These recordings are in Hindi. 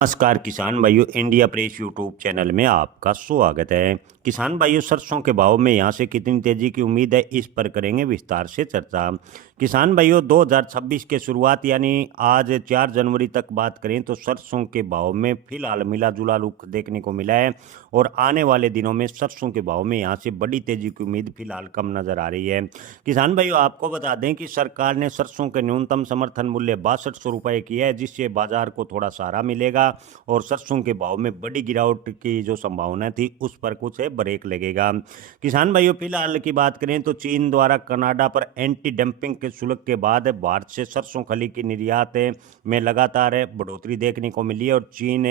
नमस्कार किसान भाइयों, इंडिया प्रेस यूट्यूब चैनल में आपका स्वागत है। किसान भाइयों, सरसों के भाव में यहां से कितनी तेजी की उम्मीद है, इस पर करेंगे विस्तार से चर्चा। किसान भाइयों, 2026 के शुरुआत यानी आज 4 जनवरी तक बात करें तो सरसों के भाव में फिलहाल मिला जुला रुख देखने को मिला है और आने वाले दिनों में सरसों के भाव में यहां से बड़ी तेजी की उम्मीद फिलहाल कम नजर आ रही है। किसान भाइयों, आपको बता दें कि सरकार ने सरसों के न्यूनतम समर्थन मूल्य 6200 रुपये किया है, जिससे बाजार को थोड़ा सहारा मिलेगा और सरसों के भाव में बड़ी गिरावट की जो संभावना थी उस पर कुछ ब्रेक लगेगा। किसान भाइयों, फिलहाल की बात करें तो चीन द्वारा कनाडा पर एंटी डंपिंग के शुल्क के बाद भारत से सरसों खली की निर्यात में लगातार बढ़ोतरी देखने को मिली है और चीन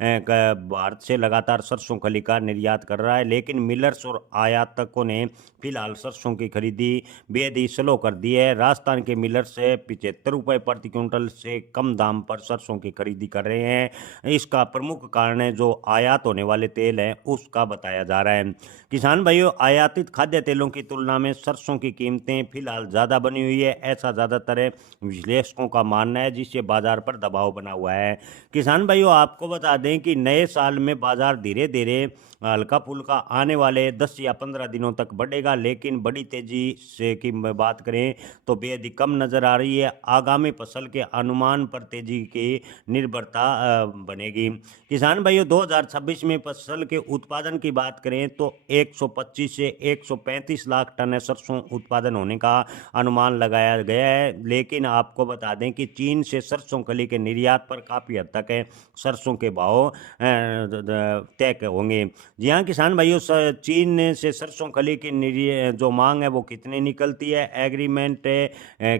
भारत से लगातार सरसों खली का निर्यात कर रहा है, लेकिन मिलर्स और आयातकों ने फिलहाल सरसों की खरीदी बेहद ही स्लो कर दी है। राजस्थान के मिलर्स से 75 रुपये प्रति क्विंटल से कम दाम पर सरसों की खरीदी कर रहे हैं। इसका प्रमुख कारण है जो आयात होने वाले तेल है उसका बताया जा रहा है। किसान भाइयों, आयातित खाद्य तेलों की तुलना में सरसों की कीमतें फिलहाल ज़्यादा बनी हुई है, ऐसा ज़्यादातर विश्लेषकों का मानना है, जिससे बाजार पर दबाव बना हुआ है। किसान भाइयों, आपको बता दें कि नए साल में बाजार धीरे धीरे हल्का फुल्का आने वाले 10 या 15 दिनों तक बढ़ेगा, लेकिन बड़ी तेजी से की बात करें तो बेहद ही कम नज़र आ रही है। आगामी फसल के अनुमान पर तेजी की निर्भरता बनेगी। किसान भाइयों, 2026 में फसल के उत्पादन की बात करें तो 125 से 135 लाख टन सरसों उत्पादन होने का अनुमान लगाया गया है, लेकिन आपको बता दें कि चीन से सरसों खली के निर्यात पर काफ़ी हद तक सरसों के भाव तय होंगे। जी हाँ किसान भाइयों, चीन से सरसों खली की जो मांग है वो कितनी निकलती है, एग्रीमेंट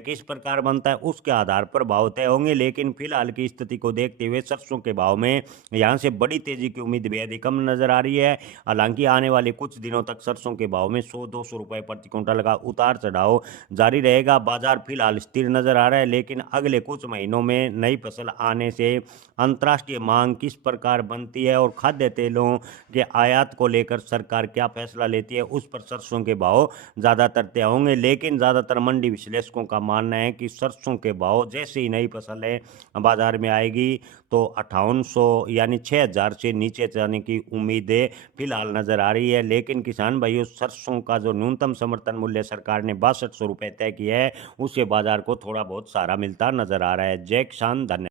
किस प्रकार बनता है, उसके आधार पर भाव तय होंगे, लेकिन फिलहाल की स्थिति को देखते हुए सरसों के भाव में यहाँ से बड़ी तेजी की उम्मीद बेहद ही कम नजर आ रही है। हालांकि आने वाले कुछ दिनों तक सरसों के भाव में 100-200 रुपये प्रति क्विंटल का उतार चढ़ाव जारी रहेगा। बाजार फिलहाल स्थिर नजर आ रहा है, लेकिन अगले कुछ महीनों में नई फसल आने से अंतर्राष्ट्रीय मांग किस प्रकार बनती है और खाद्य तेलों के आयात को लेकर सरकार क्या फैसला लेती है, उस पर सरसों के भाव ज़्यादातर तय होंगे। लेकिन ज़्यादातर मंडी विश्लेषकों का मानना है कि सरसों के भाव जैसे ही नई फसल है बाजार में आएगी तो 5800 यानी 6000 से नीचे जाने की उम्मीदें फिलहाल नजर आ रही है। लेकिन किसान भाइयों, सरसों का जो न्यूनतम समर्थन मूल्य सरकार ने 6200 रुपये तय किया है, उससे बाजार को थोड़ा बहुत सहारा मिलता नजर आ रहा है। जय किसान, धन्यवाद।